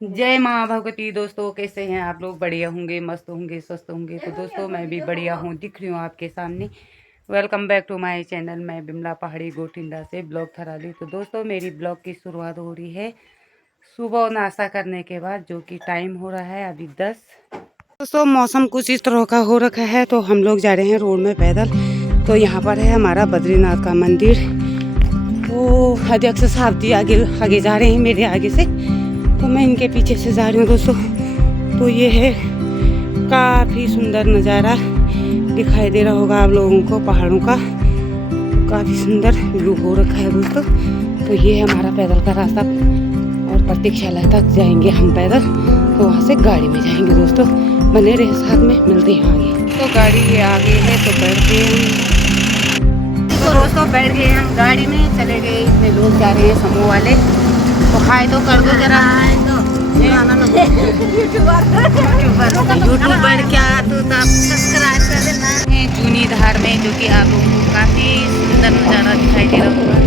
जय माँ भगवती। दोस्तों कैसे हैं आप लोग? बढ़िया होंगे, मस्त होंगे, स्वस्थ होंगे। तो दोस्तों मैं भी बढ़िया हूँ, दिख रही हूँ आपके सामने। Welcome back to my channel. मैं बिमला पहाड़ी गोटिंदा से ब्लॉग थराली। तो दोस्तों मेरी ब्लॉग की शुरुआत हो रही है सुबह नाश्ता करने के बाद, जो कि टाइम हो रहा है अभी 10। दोस्तों मौसम कुछ इस तरह का हो रखा है, तो हम लोग जा रहे हैं रोड में पैदल। तो यहाँ पर है हमारा बद्रीनाथ का मंदिर। वो अध्यक्ष साहब जी आगे आगे जा रहे हैं मेरे आगे से, तो मैं इनके पीछे से जा रही हूँ दोस्तों। तो ये है काफ़ी सुंदर नज़ारा दिखाई दे रहा होगा आप लोगों को पहाड़ों का। काफ़ी सुंदर व्यू हो रखा है दोस्तों। तो ये है हमारा पैदल का रास्ता और प्रतीक्षालय तक जाएंगे हम पैदल। तो वहाँ से गाड़ी में जाएंगे दोस्तों। बने रहे साथ में, मिलते हैं आगे। तो गाड़ी ये आगे है तो बैठ गए हम। तो दोस्तों बैठ गए हम गाड़ी में, चले गए। इतने लोग जा रहे हैं समूह वाले। तो हाय तो कर दो जरा। यूट्यूबर क्या तो आप सब्सक्राइब कर देना। चुनी धार में, जो कि आप लोगों को काफ़ी सुंदर नज़ारा दिखाई दे रहा होगा।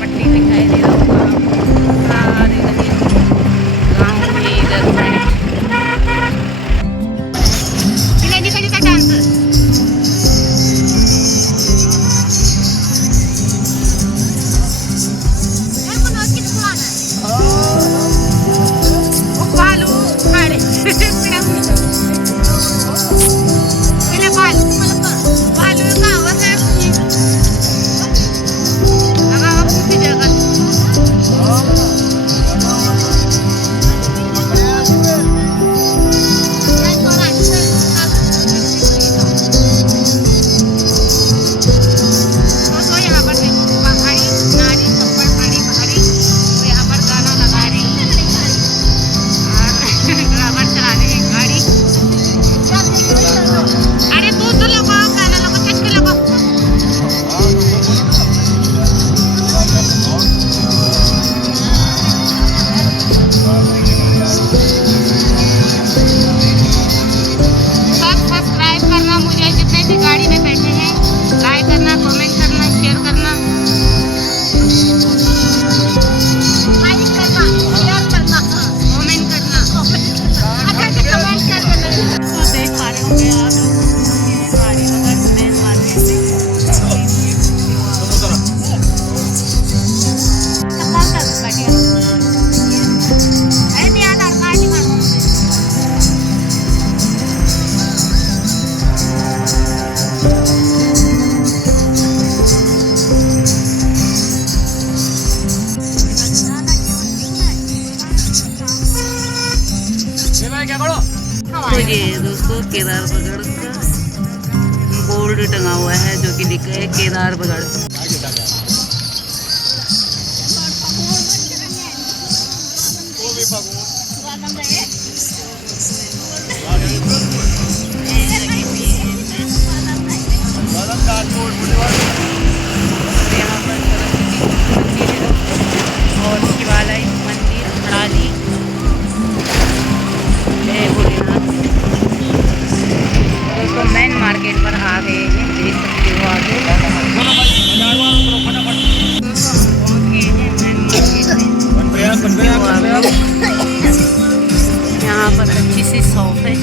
पट्टी दिखाई दे रहा होगा सारे गाँव में इधर साइड। तो ये दोस्तों केदार बगड़ का बोर्ड टंगा हुआ है, जो कि लिखा है केदार बगड़। और शिवालय मंदिर हड़ाली तो मेन मार्केट पर आ गए हैं, देख सकते हो आगे। यहाँ पर अच्छी सी शॉप है,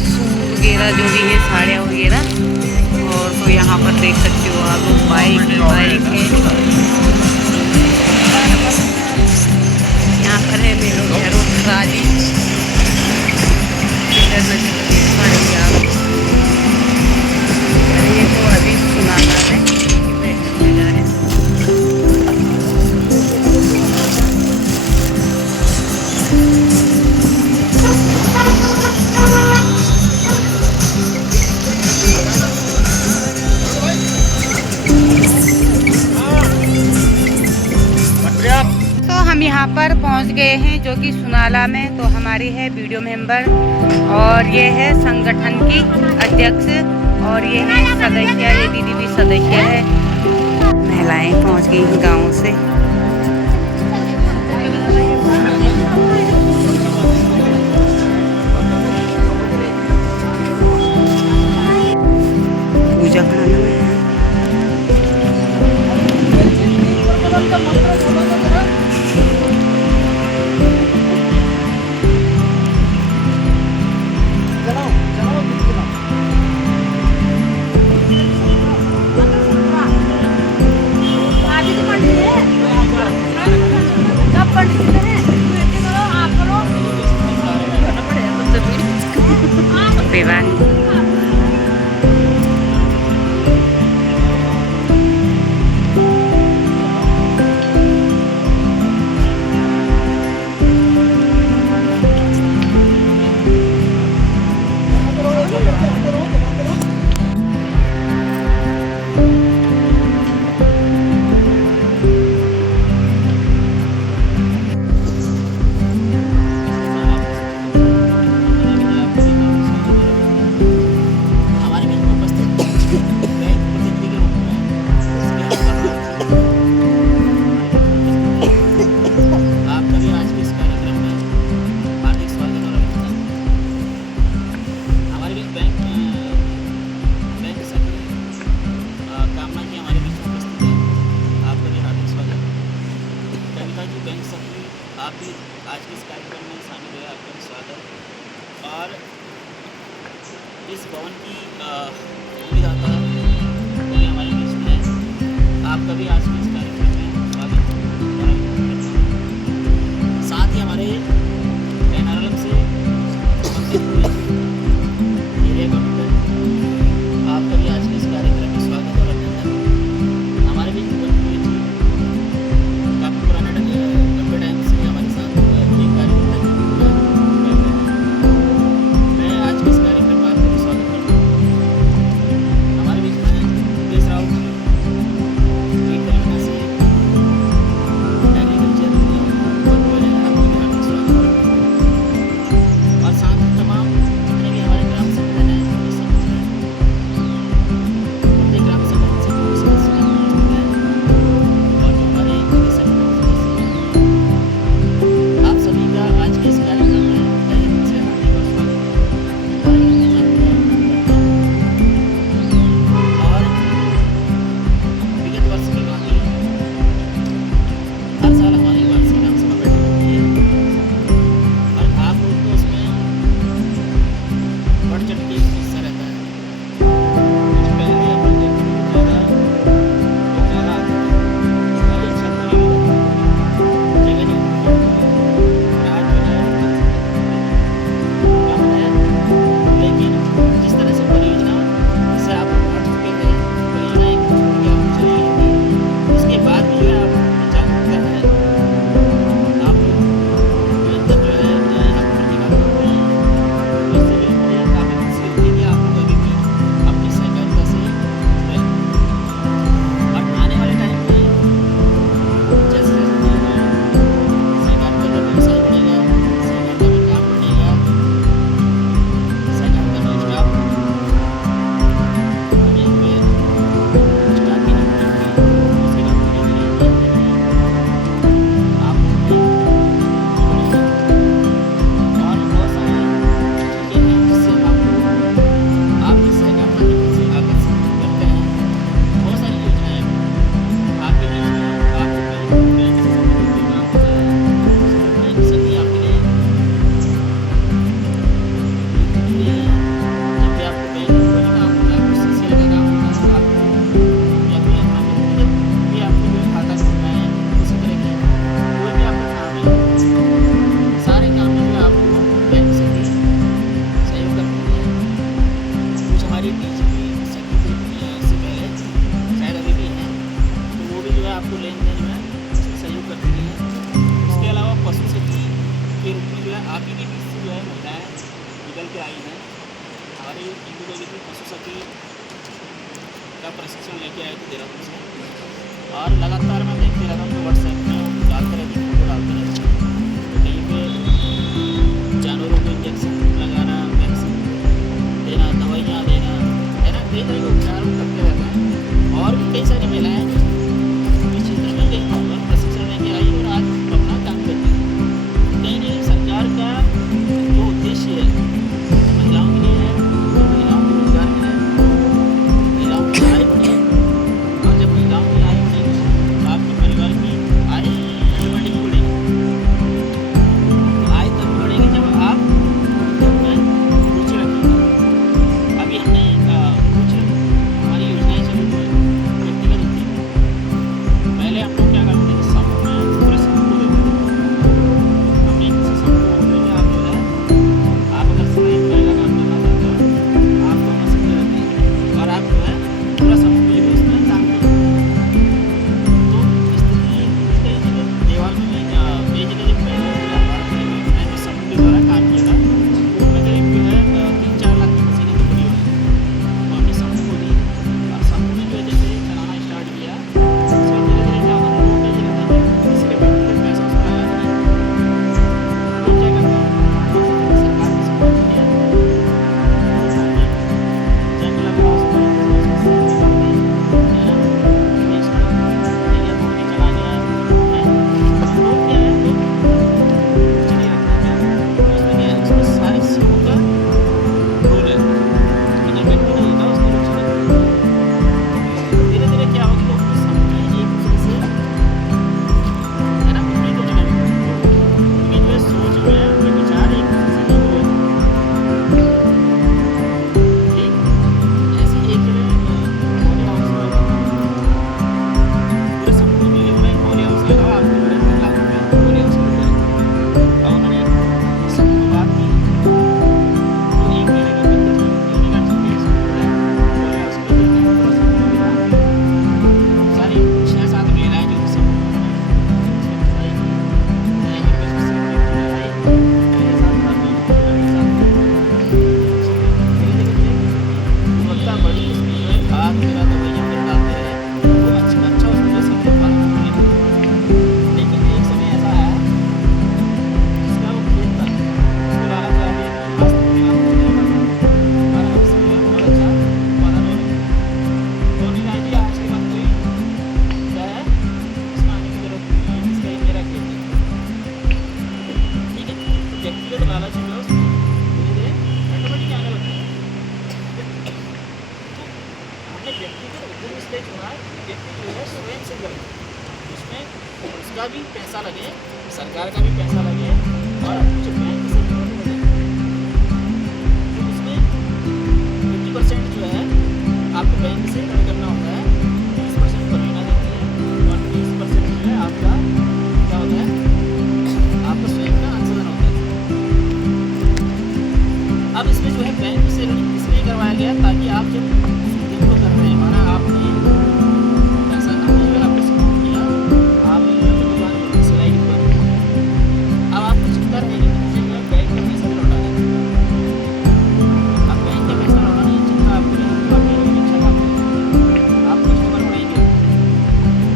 सूट वगैरह जो भी है, साड़ियाँ वगैरह। और तो यहाँ पर देख सकते हो आप लोग बाइक है। यहाँ पर है मेरे भैरो राजी। ये तो अभी सुनाना है। हम यहाँ पर पहुँच गए हैं, जो कि सुनाला में। तो हमारी है वीडियो मेंबर, और ये है संगठन की अध्यक्ष, और ये है सदस्य। ये दीदी भी सदस्य है। महिलाएं पहुँच गई गाँव से। शिवानी। आप भी आज के इस कार्यक्रम में शामिल हुए, आपका भी स्वागत। और इस भवन की भूमिदाता वो भी हमारे बीच में है। आपका भी आज के इस कार्यक्रम में स्वागत और साथ ही हमारे एनआरएलएम से संबंधित हुए एरिया कॉम्पिटर, आपका भी आज के इस कार्यक्रम में स्वागत और अभिनंदन। हमारे बीच में काफ़ी पुराना लंबे टाइम से हमारे साथ एक कार्यक्रम मैं आज के इस कार्यक्रम में आपका स्वागत करता हूँ। हमारे बीच में मुकेश राउत जी तेलंगाना से एग्रीकल्चर हार्दिक स्वागत और साथ ही तमाम जितने भी हमारे ग्राम संगठन हैं प्रत्येक ग्राम संगठन से जो सदस्य हैं और जो हमारे आप सभी का आज के इस कार्यक्रम में तहे दिल से हार्दिक स्वागत और विगत वर्ष की बात है, हर साल हमारी वार्षिक ग्राम सभा बैठक होती है और आप लोग को उसमें बढ़ चढ़ के हिस्सा रहता है। कुछ पहले अपन देखते थे ज़्यादा आते थे, पहले छत बनी हुई थी, जगह नहीं थी, आज जो है कम है, लेकिन जिस तरह से परियोजना से आप लोग हट चुके थे, परियोजना एक छोड़ के आप चली गई थी, उसके बाद भी जो है आप जागरूकता है, आप लोग निरंतर जो है हक प्रतिकार करते हैं। इससे भी मुझे काफ़ी खुशी होती है कि आप लोग अभी भी अपनी सहकारिता से जुड़े हैं। और आने वाले टाइम में जैसे सहकारिता का व्यवसाय बढ़ेगा, सहकारिता में काम बढ़ेगा, सहकारिता में स्टाफ बने हुए स्टाफ की नियुक्ति हुई, उसके बाद धीरे धीरे आप लोग भी जुड़ेंगे और बहुत सारी चीज़ें हैं जिससे हम आपको आपकी सहकारिता की तरफ से आकर्षित करते हैं। बहुत सारी योजनाएं आपके बीच में आपको बैंक से संबंधित बीमा होता है, बैंक सभी आपके लिए जुड़े हैं। जब भी आपको बैंक में कोई काम होता है, कुछ सीसीएल का काम होता है, आपको या फिर यहाँ पे जब भी आपको कोई खाता खोलना है, किसी तरह की कोई भी आपका काम है, सारे काम में जो आपको बैंक से भी सहयोग करती है। कुछ हमारी डीजीपी सखी थी इससे पहले, शायद अभी भी हैं, तो वो भी जो है आपको लेन देन में सहयोग करती है। उसके अलावा पशु सखी के रूप में जो है आप ही के बीच से जो है महिलाएँ निकल के आई हैं। हमारी इंदू देवी की पशु सखी का प्रशिक्षण लेके आए थे देहरादून से और लगातार मैं देखते रहता हूँ तो व्हाट्सएप में डालते रहती हूँ, फोटो डालते रहती हूँ। तो कहीं पे जानवरों को इंजेक्शन लगाना, वैक्सीन देना, दवाइयाँ देना, है ना, कई तरह के उपचार वो करते रहते हैं। और भी कई सारी महिलाएँ इस क्षेत्र में गई और प्रशिक्षण लेके आई और आज अपना काम करती हैं। कहीं ना कहीं सरकार का जो उद्देश्य है महिलाओं के लिए है, महिलाओं को रोजगार मिले, महिलाओं की आय बढ़े और जब महिलाओं की आय बढ़ेगी तो आपके परिवार की आय व्यक्तिगत लालच जो है उसमें धीरे धीरे ऑटोमेटिक आने लगता है। तो हमने व्यक्तिगत उद्यम इसलिए चुना है, व्यक्ति जो है स्वयं से करे, उसमें उसका भी पैसा लगे, सरकार का भी पैसा लगे और जो बैंक से लोन मिले, तो उसमें 50% जो है आपको बैंक से ऋण करना होता है, 20% पर महीना देती है और 20% जो है आपका क्या होता है, आपका स्वयं का अंशदान होता है। अब इसमें जो है बैंक से ऋण इसलिए करवाया गया ताकि आप जब उद्यम को कर रहे हैं, माना आपने पैसा आपने जो है आपने शुरू किया, आपने जो है दुकान की सिलाई की दुकान, अब आपको चिंता रहेगी कि मुझे जो है बैंक में पैसा लौटाना है। अब बैंक में पैसा लौटाने की चिंता आपको नहीं होगी, आप ये अच्छा काम करेंगे, आप कस्टमर बढ़ाएंगे,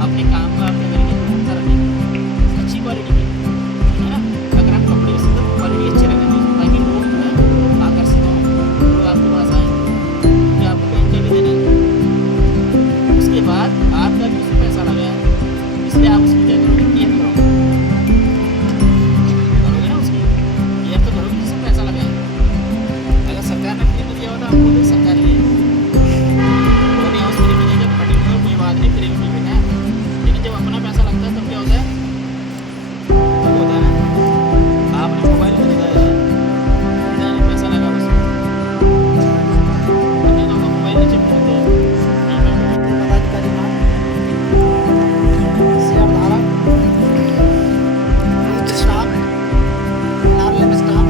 अपने काम का आप क्या करेंगे, गुणवत्ता रखेंगे, अच्छी क्वालिटी की, है ना। अगर आप कपड़े की तो क्वालिटी अच्छी रखेंगे ताकि लोग जो है आकर्षित हों, लोग आपके पास आएँ कि आपको बैंक का भी देना है। उसके बाद आपका भी उसमें पैसा लगा है, इसलिए आप उसकी क्या करोगे, केयर करोगे, करोगे ना, उसकी केयर तो करोगे जिसमें पैसा लगा है। अगर सरकार ने फ्री में दिया होता आपको तो सरकारी है, और यहाँ फ्री में जब फटी हुई कोई बात नहीं, फ्री में नहीं मिलना है, लेकिन जब अपना पैसा लगता है तब क्या होता है, तब होता है ना, आपने मोबाइल खरीदा है, पैसा लगा उसमें, अपने तो मोबाइल नीचे फोन दो, पदाधिकारी नाम शेयरधारक, स्टाफ, कार्यालय में स्टाफ,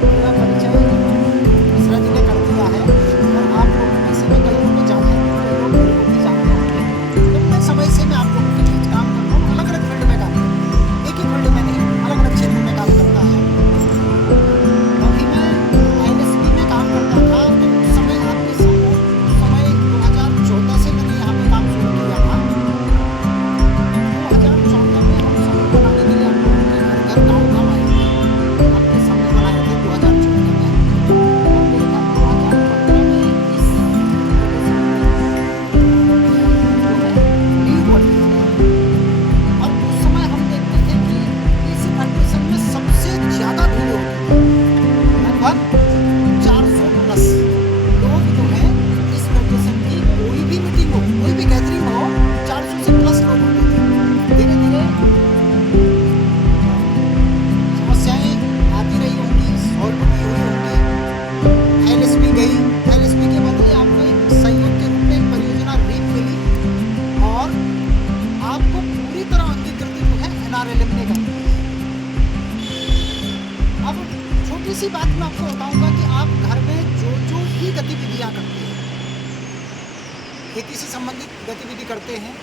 पूरा परिचय मिश्रा जी ने कर दिया है। और आप लोगों में से मैं कई लोगों को जानते हैं, कई लोग मेरे को भी जानते होंगे। तो मैं समय से मैं आप लोगों के बीच काम करता हूँ, अलग अलग फील्ड में काम करता हूँ, एक ही फील्ड में नहीं, अलग अलग क्षेत्र में काम करता है। अभी मैं INSP में काम करता था, तो उस समय आपके सामने उस समय 2014 से मैंने यहाँ पे काम शुरू किया था। 2014 में हम समूह बनाने के लिए हम लोगों के घर गाँव गाँव आए थे, अपने समूह बनाए थे 2014 में। और देखा 2015 में इस न्यू बॉडी, और उस समय हम देखते थे कि इस फेडरेशन में सबसे ज़्यादा भीड़ होती है, लगभग 400 प्लस लोग जो है इस फेडरेशन की कोई भी मीटिंग हो, कोई भी गैदरिंग हो, 400 से प्लस लोग होते थे। धीरे धीरे समस्याएं आती रही होंगी, सॉल्व भी हुई होंगी। LSP गई, LSP के बदले आपको एक सहयोग के रूप में एक परियोजना रीप मिली और आपको पूरी तरह अंगीकृत जो है NRLM ने कर दिया। अब छोटी सी बात मैं आपको बताऊंगा कि आप घर में जो जो भी गतिविधियां करते हैं, खेती से संबंधित गतिविधि करते हैं,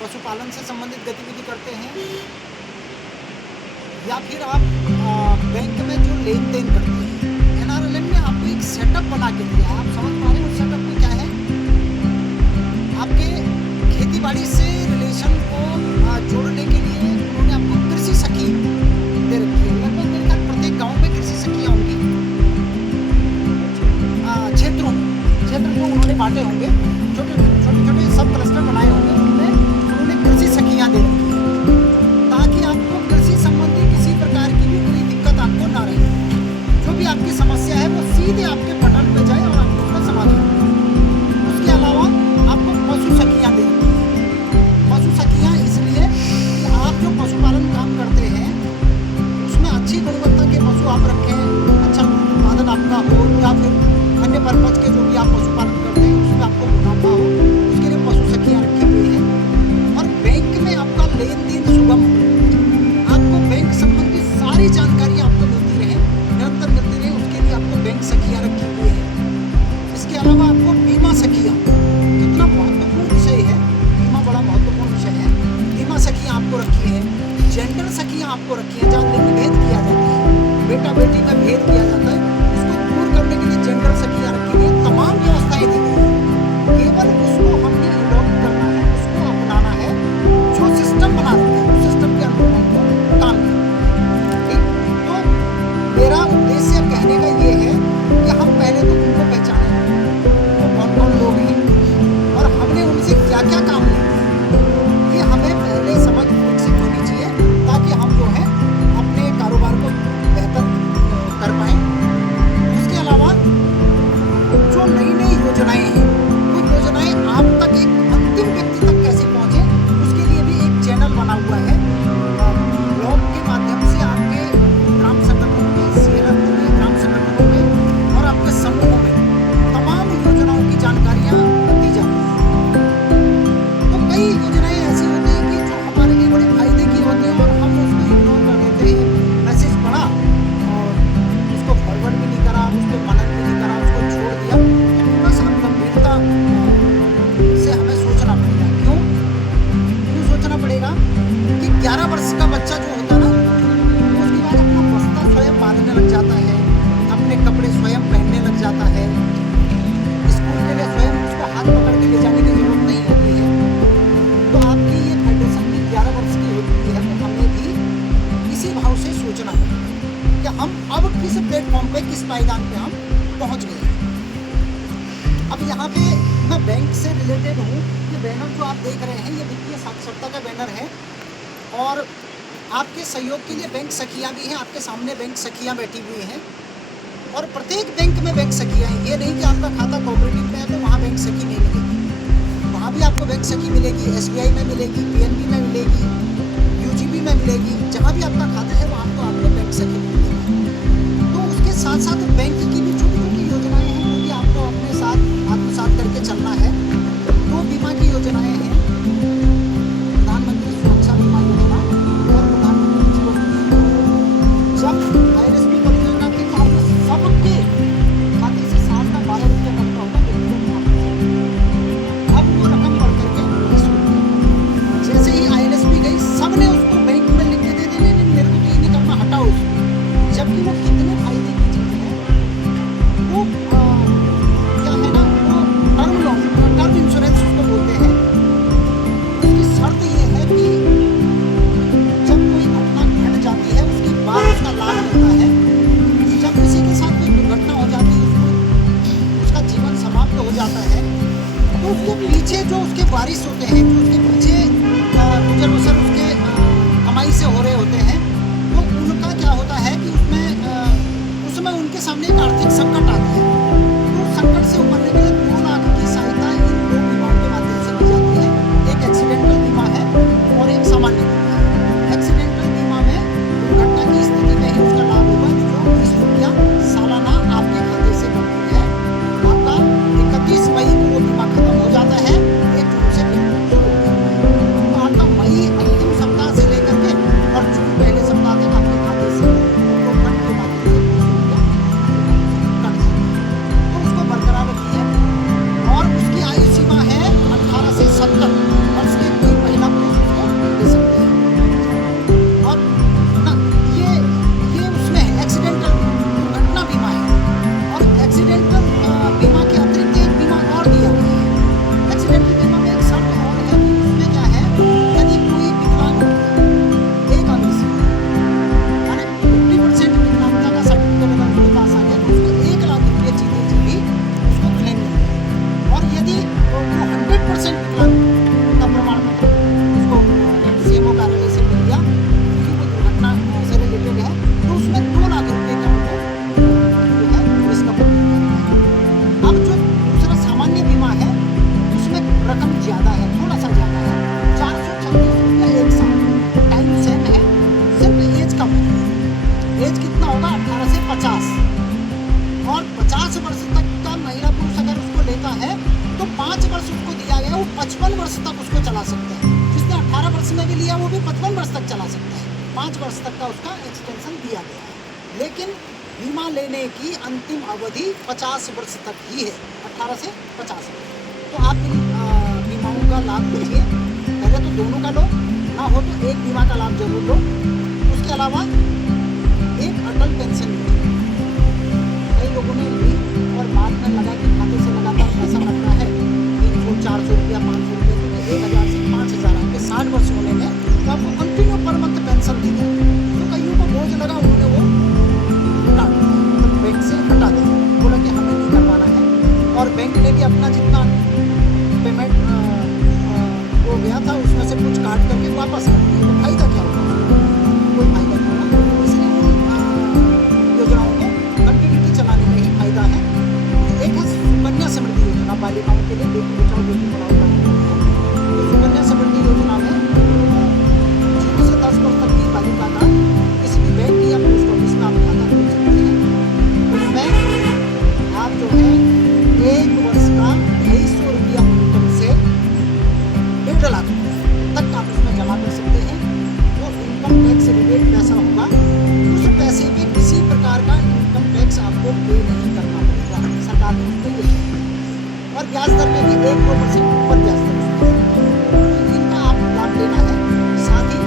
पशुपालन से संबंधित गतिविधि करते हैं, या फिर आप बैंक में जो लेन देन करते हैं, NRLM ने आपको एक सेटअप बना के दिया है। आप समझ पा रहे हैं उस सेटअप में क्या है? आपके खेती बाड़ी से रिलेशन को जोड़ने के लिए उन्होंने आपको कृषि सखी दे रखी है। लगभग मेरे ख्याल प्रत्येक गांव में कृषि सखियाँ होंगी, क्षेत्रों क्षेत्र जो उन्होंने बांटे होंगे, छोटे छोटे सब क्लस्टर बनाए होंगे, उनमें उन्होंने कृषि सखियाँ दे रखी है ताकि आपको कृषि संबंधी किसी प्रकार की भी कोई दिक्कत आपको ना रहे। जो भी आपकी समस्या है वो सीधे आपके पटल पे जाए और आपको उसका समाधान मिले। उसके अलावा आपको पशु सखियाँ दे रखी है। पशु सखियाँ इसलिए कि आप जो पशुपालन काम करते हैं उसमें अच्छी गुणवत्ता के पशु आप रखें, अच्छा उत्पादन आपका हो, या फिर अन्य पर्पज के जो भी आप पशुपालन करते हैं उसमें आपको मुनाफा हो, उसके लिए पशु सखियाँ रखी हुई हैं। और बैंक में आपका लेन देन सुगम हो, आपको बैंक संबंधी सारी जानकारी आपको मिलती रहे, निरंतर मिलती रहे, उसके लिए आपको बैंक सखियाँ रखी हुई है। इसके अलावा आपको बीमा सखियाँ, कितना महत्वपूर्ण विषय है, बीमा बड़ा महत्वपूर्ण विषय है। बीमा सखियाँ आपको रखी है, जेंडर सखियाँ आपको रखी है, जहाँ लिंग भेद किया जाता है, बेटा बेटी में भेद किया जाता है, उसको दूर करने के लिए जेंडर सखियाँ रखी हुई है। तमाम व्यवस्थाएं दी गई हैं, केवल उसको हमने अडॉप्ट करना है, उसको अपनाना है। जो सिस्टम बना रखा है उस सिस्टम के अनुरूप हमको काम करना है। ठीक, तो मेरा उद्देश्य कहने का ये है कि हम पहले तो उनको पहचानें, वो कौन कौन लोग हैं और हमने उनसे क्या क्या काम लिया, ये हमें पहले समझ विकसित होनी चाहिए ताकि का बच्चा जो होता है ना, उसके बाद अपना बस्ता स्वयं बांधने लग जाता है, अपने कपड़े स्वयं पहनने लग जाता है, स्कूल के लिए स्वयं उसको हाथ पकड़ के ले जाने की जरूरत नहीं होती है। तो आपकी ये फेडरेशन भी 11 वर्ष की हो चुकी है, तो हमें भी इसी भाव से सोचना होगा कि हम अब किस प्लेटफॉर्म पे, किस पायदान पे हम पहुंच गए हैं। अब यहाँ पे मैं बैंक से रिलेटेड हूँ। ये बैनर जो आप देख रहे हैं, ये वित्तीय साक्षरता का बैनर है और आपके सहयोग के लिए बैंक सखियाँ भी हैं। आपके सामने बैंक सखियाँ बैठी हुई हैं और प्रत्येक बैंक में बैंक सखियाँ हैं। ये नहीं कि आपका खाता कोऑपरेटिव में है तो वहाँ बैंक सखी नहीं मिलेगी, वहाँ भी आपको बैंक सखी मिलेगी। SBI में मिलेगी, PNB में मिलेगी, UGB में मिलेगी। जहाँ भी आपका खाता है वहाँ तो आपको बैंक सखी मिलेगी। तो उसके साथ साथ बैंक की भी छोटी छोटी योजनाएँ हैं, वो भी आपको अपने साथ आत्मसात करके चलना है। 2 बीमा की योजनाएँ हैं, प्रधानमंत्री सुरक्षा बीमा योजना और प्रधानमंत्री जीवन बीमा। जब IRSP परियोजना के तहत सबके खाते से साल का 12 रुपया कटता होगा, अब वो रकम बढ़ करके 20 रुपये। जैसे ही IRSP गई, सबने उसको बैंक में लिख के दे देने, मेरे को तो ये नहीं करना, हटाओ उसको। जबकि वो कितने फायदे की चीज़ है। वो क्या है ना, वो टर्म लॉन्ग, टर्म इंश्योरेंस उसको बोलते हैं। उसकी शर्त ये है कि जब कोई घटना घट जाती है उसके बाद उसका लाभ मिलता है। जब किसी के साथ कोई दुर्घटना हो जाती है, उसका जीवन समाप्त हो जाता है, तो उसके पीछे जो उसके वारिस होते हैं, जो उसके पीछे गुजर बसर उसके कमाई से हो रहे होते हैं, तो उनका क्या होता है कि उसमें उनके सामने एक आर्थिक संकट आता है। तो संकट से उबरने के लिए 2 लाख की सहायता इन 2 बीमाओं के माध्यम से की जाती है। एक एक्सीडेंटल बीमा है और एक सामान्य बीमा है। एक्सीडेंटल बीमा में दुर्घटना की स्थिति में ही उसका लाभ होगा, जो 20 रुपया सालाना आपके खाते से कटती है। आपका 31 मई को वो बीमा खत्म हो जाता है, 1 जून से शुरू होता है। तो आपका मई अंतिम सप्ताह से लेकर के और जून पहले सप्ताह तक आपके खाते से वो फंड के माध्यम से 20 रुपया कट जाता है। तो उसको बरकरार रखिए। और उसकी आयु सीमा है 18 से 70 वर्ष की कोई महिला पुरुष उसको ले सकते हैं। और ना ये उसमें है एक्सीडेंटल दुर्घटना बीमा है। और एक्सीडेंटल बीमा के अतिरिक्त एक बीमा और दिया गया है। एक्सीडेंटल बीमा में एक शर्त और है कि उसमें क्या है, यदि कोई विकलांग एक अंग से यानी 50% विकलांगता का सर्टिफिकेट अगर उसके पास आ गया तो उसको 1 लाख रुपये जीते जी भी उसको क्लेम मिलेगा। और यदि वो 100% विकलांग का प्रमाण पत्र उसको CMO कार्यालय से मिल गया कि वो दुर्घटना से रिलेटेड है, तो उसमें 2 लाख रुपये का उनको जो है इसका अब जो दूसरा सामान्य बीमा है उसमें रकम ज़्यादा है, थोड़ा सा ज़्यादा है, 436 रुपया 1 साल। टाइम सेम है, सिर्फ एज कम है। एज कितना होगा, 18 से 50। और 50 वर्ष तक का महिला पुरुष अगर उसको लेता है तो 5 वर्ष उसको दिया गया, वो 55 वर्ष तक उसको चला सकता है। जिसने 18 वर्ष में भी लिया वो भी 55 वर्ष तक चला सकता है। 5 वर्ष तक का उसका एक्सटेंशन दिया गया है। लेकिन बीमा लेने की अंतिम अवधि 50 वर्ष तक ही है, 18 से 50 वर्ष। तो आप इन बीमाओं का लाभ लीजिए। पहले तो दोनों का लो, ना हो तो एक बीमा का लाभ जरूर लो। उसके अलावा एक अटल पेंशन योजना कई लोगों ने ली और बाद में लगा कि खाते से लगातार पैसा कटना है, 300, 400 रुपया, 500 रुपये, तो 1000 से 5000 आपके 60 वर्ष होने में तो आपको कंटिन्यू पर मंथ पेंशन दी जाए। तो कईयों को बोझ लगा, उन्होंने वो हटा दिया, मतलब बैंक से हटा दिया, बोला कि हमें नहीं करवाना है। और बैंक ने भी अपना जितना पेमेंट हो गया था उसमें से कुछ काट करके वापस कर दिया। तो फायदा क्या होगा, कोई फायदा नहीं होगा। इसलिए उन योजनाओं को कंटिन्यूटी चलाने में ही फायदा है। एक है सुकन्या समृद्धि योजना, बालिकाओं के लिए बेटी बचाओ बेटी पढ़ाओ कार्यक्रम है। तो सुकन्या समृद्धि योजना में 0 से 10 वर्ष तक की बालिका का किसी भी बैंक या पोस्ट ऑफिस में आप खाता खोल सकते हैं। उसमें आप जो है 1 वर्ष का 250 रुपया इनकम से 1.5 लाख तक आप उसमें जमा कर सकते हैं। वो इनकम टैक्स रिलेटेड पैसा होगा, उस पैसे पे किसी प्रकार का इनकम टैक्स आपको पे नहीं करना पड़ेगा, सरकार ने उसको ये किया। और ब्याज दर में भी 1-2% ऊपर ब्याज दर उसमें, इनका आप लाभ लेना है। साथ ही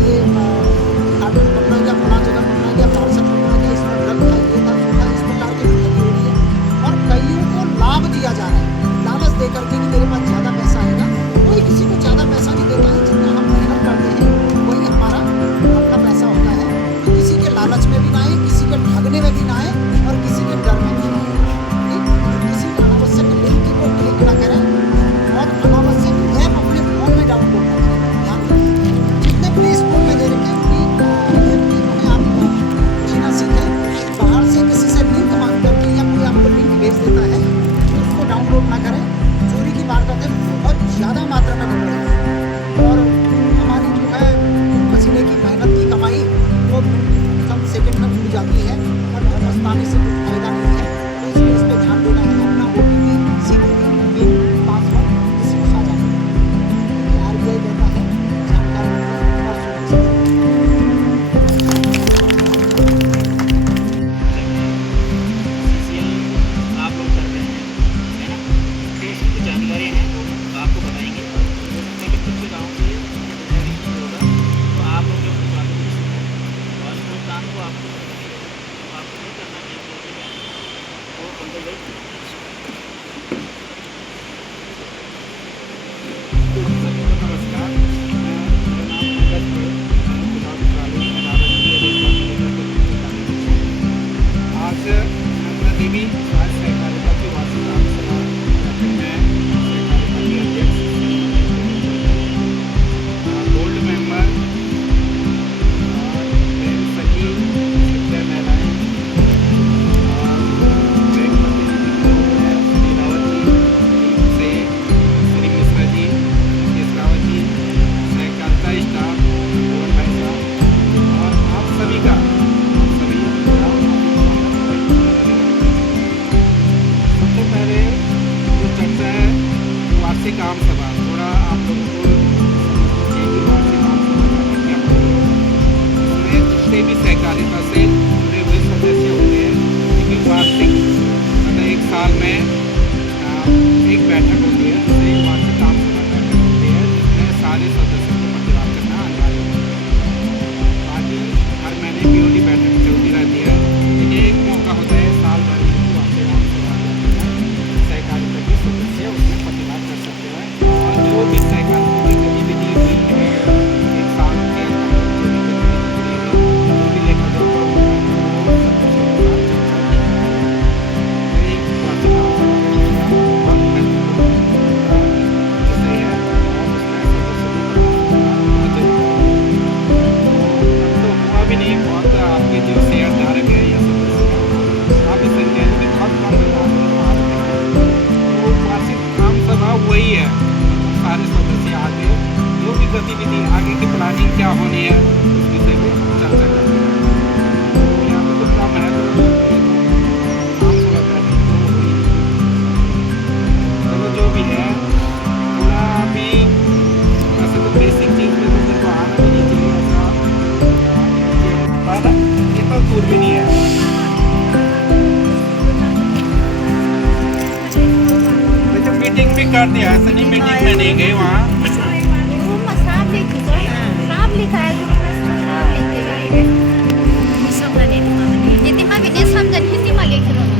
ये कार्टून पकड़ा गया, फला जगह पकड़ा गया, पार्सल पकड़ा गया, इसमें ड्रग था, ये था, वो था, इस प्रकार की ठगी हो रही है। और कईयों को लाभ दिया जा रहा है, लालच दे करके कि मेरे पास ज़्यादा पैसा आएगा। कोई किसी को ज़्यादा पैसा नहीं देता है, जितना हम मेहनत करते हैं वही हमारा अपना पैसा होता है। तो किसी के लालच में भी ना आए, किसी के ठगने में भी ना आए और किसी के डर में भी ना आए। ठीक? तो किसी अनावश्यक लिंक को क्लिक ना करें और अनावश्यक ऐप अपने फोन में डाउनलोड ना करें। ध्यान रखें, जितने प्ले स्टोर में दे रखे ऐप की उन्हें आप जीना सीखें। बाहर से किसी से लिंक मांग करके या कोई आपको लिंक भेज देता है तो उसको डाउनलोड ना करें। चोरी की वारदातें बहुत ज़्यादा मात्रा में बढ़ रही है और हमारी जो है पसीने की मेहनत की कमाई वो कम सेकंड में उड़ जाती है और पछताने से कुछ फायदा नहीं है। तो इसलिए इस पर ध्यान देना है। अपना OTP, CVV, पिन, पासवर्ड किसी को साझा करें, क्योंकि RBI कहता है जानकारी और सुरक्षित। CCL आप लोग कर रहे हैं, है ना? तो उसकी कुछ जानकारी है तो आपको बताएंगे। लेकिन कुछ गाँव से नहीं होगा तो आप लोग जो बात और जो काम को आपको नहीं करना चाहिए वो अंदर भाई सभी को नमस्कार। मेरा नाम पंकज है, मैं चुनाव ट्राली आज नंदा देवी आज सहकारिता की वार्षिक आम सभा में सहकारिता के अध्यक्ष गोल्ड मेंबर बहन सखी सच्चा महिलाएं और बैंक प्रतिनिधि श्री रावत जी से श्री मिश्रा जी, मुकेश रावत जी, सहकारिता स्टाफ मोहन भाई साहब और आप सभी का सबसे पहले जो चर्चा है वार्षिक आम सभा, थोड़ा आप लोगों को समझना चाहिए कि वार्षिक आम सभा का क्या मतलब है। इसमें जितने भी सहकारिता से जुड़े हुए सदस्य होते हैं क्योंकि वार्षिक मतलब एक साल में एक बैठक होती है, जिसे वार्षिक आम सभा बैठक होती है, जिसमें सारे सदस्यों को प्रतिभाग करना अनिवार्य होता है। बाकी हर महीने BOD बैठक चलती रहती है, लेकिन एक मौका होता है साल भर में वार्षिक आम सभा सहकारिता के सदस्य उसमें प्रतिभाग कर सकते हैं और जो भी सहकारिता की गतिविधि हुई है एक साल के अंदर जो भी गतिविधि हुई है, जो भी लेखा जोखा हुआ है वो सदस्यों के साथ चर्चा की जाए। एक वार्षिक आम सभा का बहुत महत्वपूर्ण विषय है और उसमें सदस्यों को बहुत जरूरी है। तो हुआ भी नहीं, बहुत आपके जो शेयर धारक है या सदस्य हैं काफ़ी संख्या में बहुत कम तो वार्षिक आम सभा वही है, सारे सदस्य आगे जो भी गतिविधि आगे की प्लानिंग क्या होनी है उस विषय में चर्चा करते हैं। तो यहाँ पे तो कम है तो आम सभा बैठक तो हुई नहीं। चलो जो भी है थोड़ा अभी वैसे तो बेसिक चीज़ में तो मेरे को आना भी नहीं चाहिए ऐसा, ये तो दूर भी नहीं है। मीटिंग भी कर दिया, ऐसा नहीं मीटिंग में नहीं गए वहाँ साफ लिखा है हिंदी में भी समझन हिंदी में लिख रहा हूँ।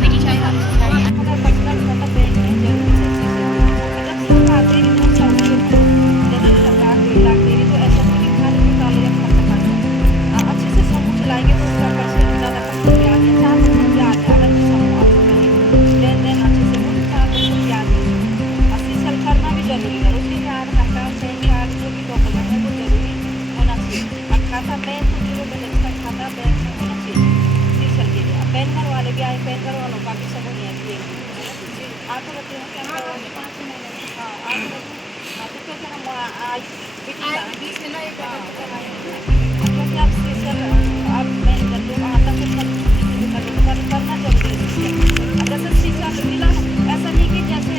अच्छे से समूह चलाएंगे तो उसका परसेंट ज़्यादा कम हो जाएगा। लेन देन अच्छे से करना भी जरूरी है। उसके बाद खाता पैन कार्ड जो भी डॉक्यूमेंट है वो जरूरी होना चाहिए। और खाता बैंक तो जीरो बैलेंस का खाता बैंक में होना चाहिए सीसल के लिए। पैन कार्ड वाले भी आए, पैन कार्ड वालों का भी सब नहीं है आगे रहते हैं क्या हाँ आगे रहते हैं हम आज क्योंकि आप सीसल आप पैन कर दो वहाँ तक करना जरूरी है। जैसे सीसल मिला ऐसा नहीं कि जैसे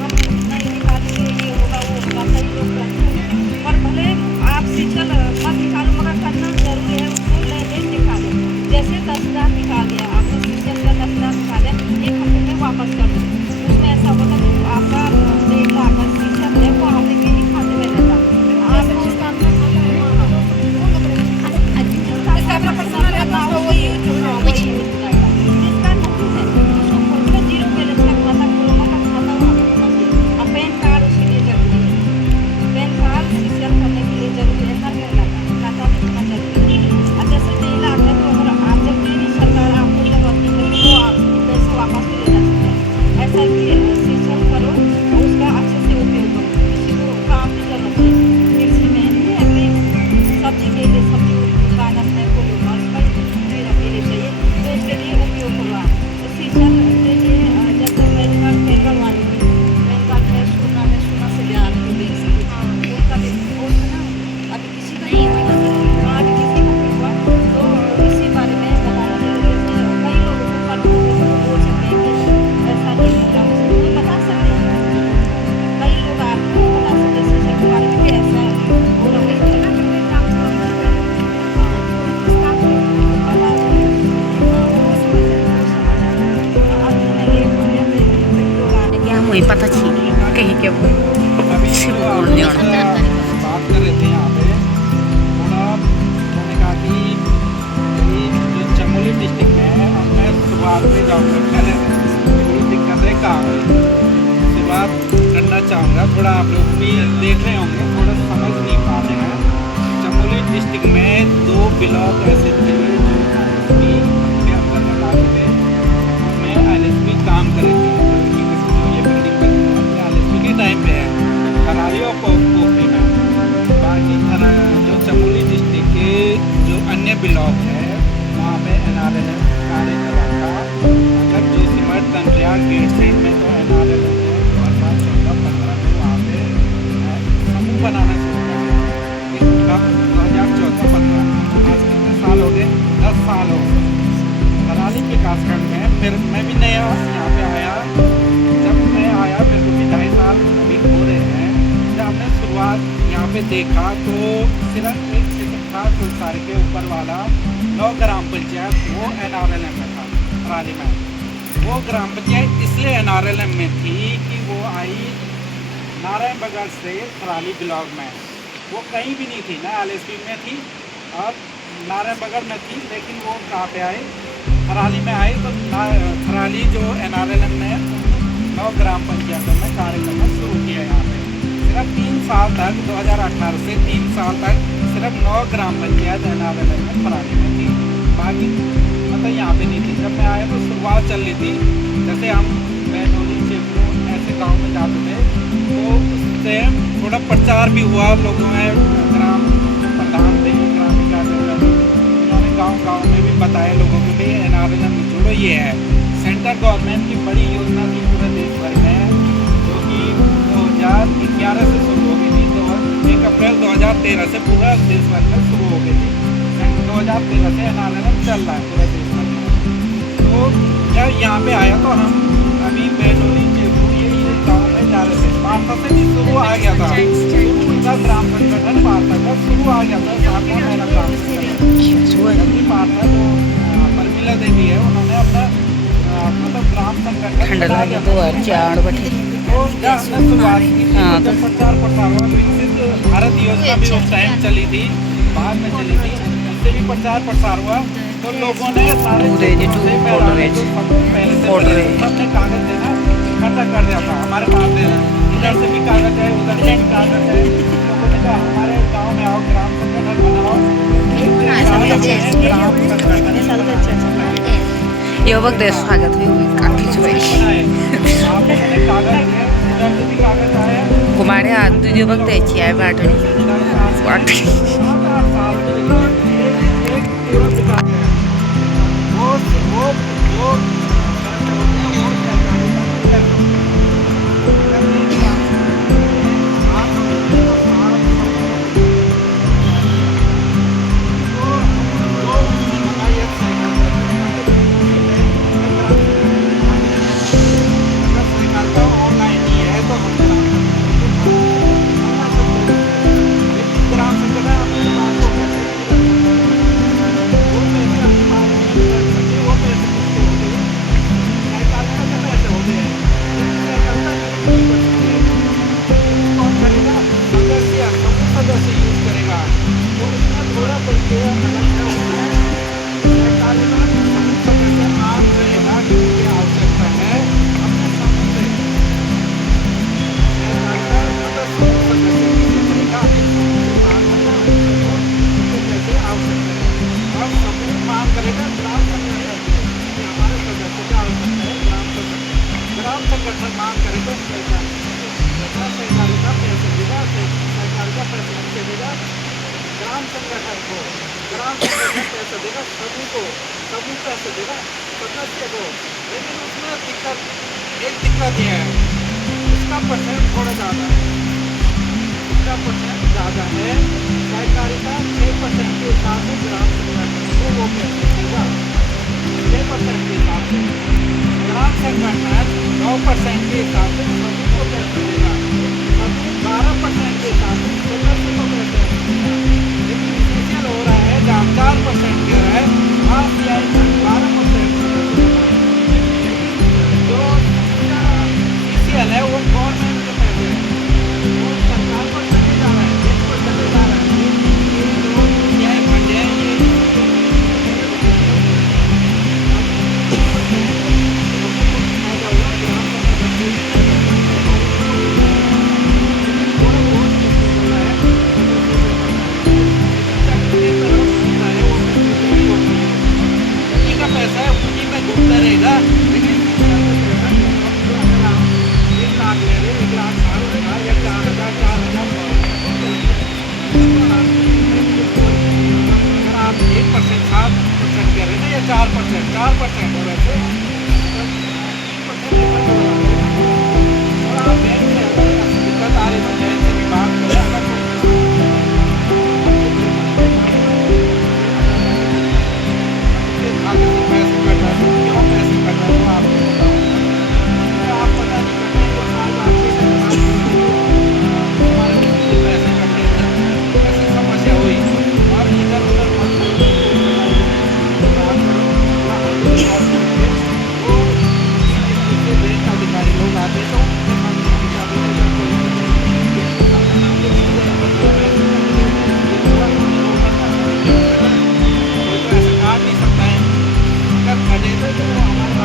हम नहीं निकालेंगे ये होगा वो होगा, सही लोग करते हैं पर भले आप सीसल मत निकालो मगर करना जरूरी है। उसको ले निकालो, जैसे 10,000 निकाल दिया आपने सीसल का 10,000 निकाले 1 हफ्ते में वापस कर दो। उसमें ऐसा होता है आपका 1 लाख सीसल है वो आपके खाते में रहता आप अभी देख रहे होंगे, थोड़ा समझ नहीं पा रहे हैं। चमोली डिस्ट्रिक्ट में 2 ब्लॉक ऐसे थे जो LSP के अंतर्गत आते थे, उसमें LSP काम करे थे। जो ये बिल्डिंग बनी है LSP के टाइम पे है, खराली और पोखरी में। बाकी जो चमोली डिस्ट्रिक्ट के जो अन्य ब्लॉक है वहाँ पे NRLM कार्य कर रहा था। अगर जोशीमठ तंत्रियाल गेट साइड में तो NRLM ने 2014-15 में वहाँ पे समूह बनाना शुरू कर दिया। 2014-15 आज कितने साल हो गए? 10 साल हो गए। खराली विकासखंड में फिर मैं भी नया यहाँ पे आया। जब मैं आया मेरे को भी 2.5 साल अभी हो रहे हैं। जब हमने शुरुआत यहाँ पे देखा तो सिर्फ एक क्षेत्र था सुल्तान के ऊपर वाला 9 ग्राम पंचायत, वो NRLM में था खराली में। वो ग्राम पंचायत इसलिए NRLM में थी कि वो आई नारायण बगल से खराली ब्लॉक में। वो कहीं भी नहीं थी, ना LSP में थी और नारायण बगल में थी, लेकिन वो कहाँ पे आए? खराली में आए। तो खराली जो NRLM ने 9 ग्राम पंचायतों में कार्य करना शुरू किया। यहाँ पे सिर्फ 3 साल तक 2018 से 3 साल तक सिर्फ 9 ग्राम पंचायत NRLM में खराली में थी, बाकी मतलब यहाँ पे नहीं थी। जब मैं आया तो शुरुआत चल रही थी, जैसे हम बैनोली चेपू ऐसे गांव में जाते थे तो उससे थोड़ा प्रचार भी हुआ लोगों में। ग्राम जो प्रधान थे ग्राम विकास उन्होंने गांव में भी बताया लोगों को भी NRLM में जुड़ो। ये है सेंट्रल गवर्नमेंट की बड़ी योजना थी पूरे देश भर में, जो कि 2011 से शुरू हो गई थी। तो 1 अप्रैल 2013 से पूरा देश भर में शुरू हो गई थी। 2013 से NRLM चल रहा है पूरे देश भर में। तो जब यहाँ पे आया तो हम अभी बैनोली चेपू ये गाँव में जा रहे थे। पारसा से भी शुरू आ गया था, उनका ग्राम संगठन पारसा का शुरू आ गया था। साथ में मेरा ग्राम संगठन पारसा जो परमिला देवी है उन्होंने अपना मतलब ग्राम संगठन बना दिया था। तो जब हमने शुरुआत की थी तो जब प्रचार प्रसार हुआ, विकसित भारत योजना भी उस टाइम चली थी, बाद में चली थी, उससे भी प्रचार प्रसार हुआ। तो लोगों ने सारे सबने कागज देना इकट्ठा कर दिया था, हमारे पास देना, इधर से भी कागज है उधर से भी कागज है। लोगों ने कहा हमारे गांव में आओ, ग्राम संगठन बनाओ। ये वक्त देश स्वागत है काफी कुमारे आज तुझे वक्त अच्छी है दिक्कत ये है उसका परसेंट थोड़ा ज़्यादा है, उसका परसेंट ज़्यादा है। सहकारिता 6% के हिसाब से ग्राम संगठन को वो पैसे देगा, 6% के हिसाब से। ग्राम संगठन 9% के हिसाब से सभी को पैसे देगा, सभी 12% के हिसाब से सदस्य को पैसे देगा। लेकिन स्पेशल हो रहा है जहाँ 4% के है वहाँ CI 12% जो है वो गवर्नमेंट के पैसे वो सरकार पर चले जा रहा है, देश पर चले जा रहा है। ये जो न्याय फंड है ये 4% है वैसे, 3% लेकर के लगाते हैं। और आप बैंक से अगर ऐसी दिक्कत आ रही तो बैंक से भी बात करें। अगर आगे से पैसे कट रहा है, क्यों पैसे कट रहा है वो आपको बताओ। अगर आप पता नहीं कटने को साल आपके हमारे पैसे कट रहे थे, ऐसी समस्या हुई और इधर उधर मत बैंक अधिकारी लोग आते तो ऐसा काट नहीं सकता है। अगर कटे तो हमारे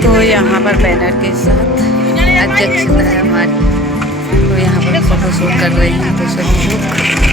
तो यहाँ पर बैनर के साथ अध्यक्षता है हमारी, तो यहाँ पर फोटो शूट कर रहे हैं तो सभी लोग।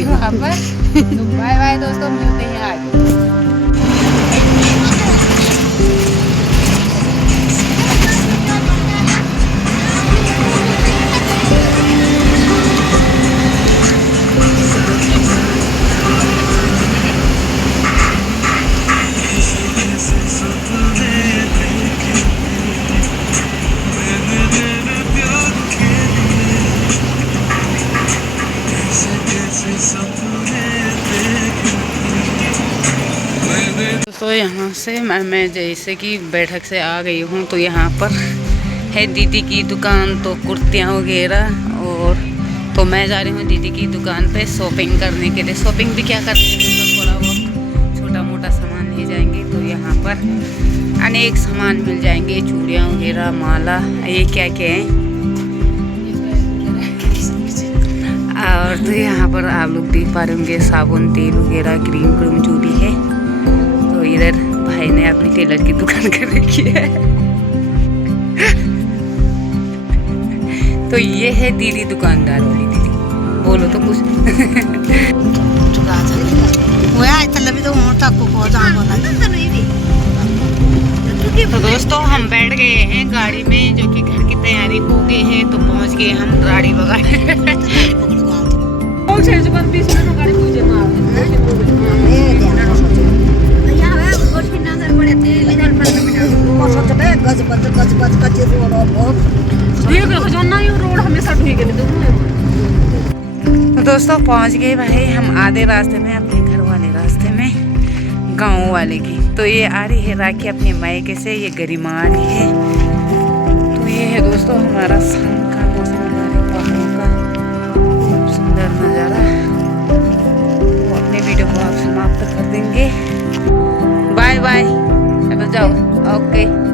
वहाँ पर तो बाय बाय दोस्तों, मिलते हैं आगे। तो यहाँ से मैं जैसे कि बैठक से आ गई हूँ, तो यहाँ पर है दीदी की दुकान, तो कुर्तियाँ वगैरह। और तो मैं जा रही हूँ दीदी की दुकान पे शॉपिंग करने के लिए। शॉपिंग भी क्या करनी है, तो थोड़ा बहुत छोटा मोटा सामान ले जाएंगे। तो यहाँ पर अनेक सामान मिल जाएंगे, चूड़ियाँ वगैरह, माला, ये क्या क्या है। और तो यहाँ पर आप लोग देख पा रहे होंगे साबुन, तेल वगैरह, क्रीम जो भी है। तो इधर भाई ने अपनी टेलर की दुकान कर रखी है। तो ये है दीदी दुकानदार वाली दीदी, बोलो तो कुछ। तो दोस्तों हम बैठ गए हैं गाड़ी में, जो कि घर की तैयारी हो गई है। तो पहुंच गए हम गाड़ी बगाने। तो दोस्तों पहुंच गए भाई हम आधे रास्ते में, अपने घर वाले रास्ते में, गांव वाले की। तो ये आ रही है राखी अपने मायके से, ये गरिमानी है। तो ये है दोस्तों हमारा शाम का मौसम, हमारे पहाड़ों का खूब सुंदर नज़ारा। तो अपने वीडियो को आप समाप्त कर देंगे। बाय बाय, चलो जाओ, ओके।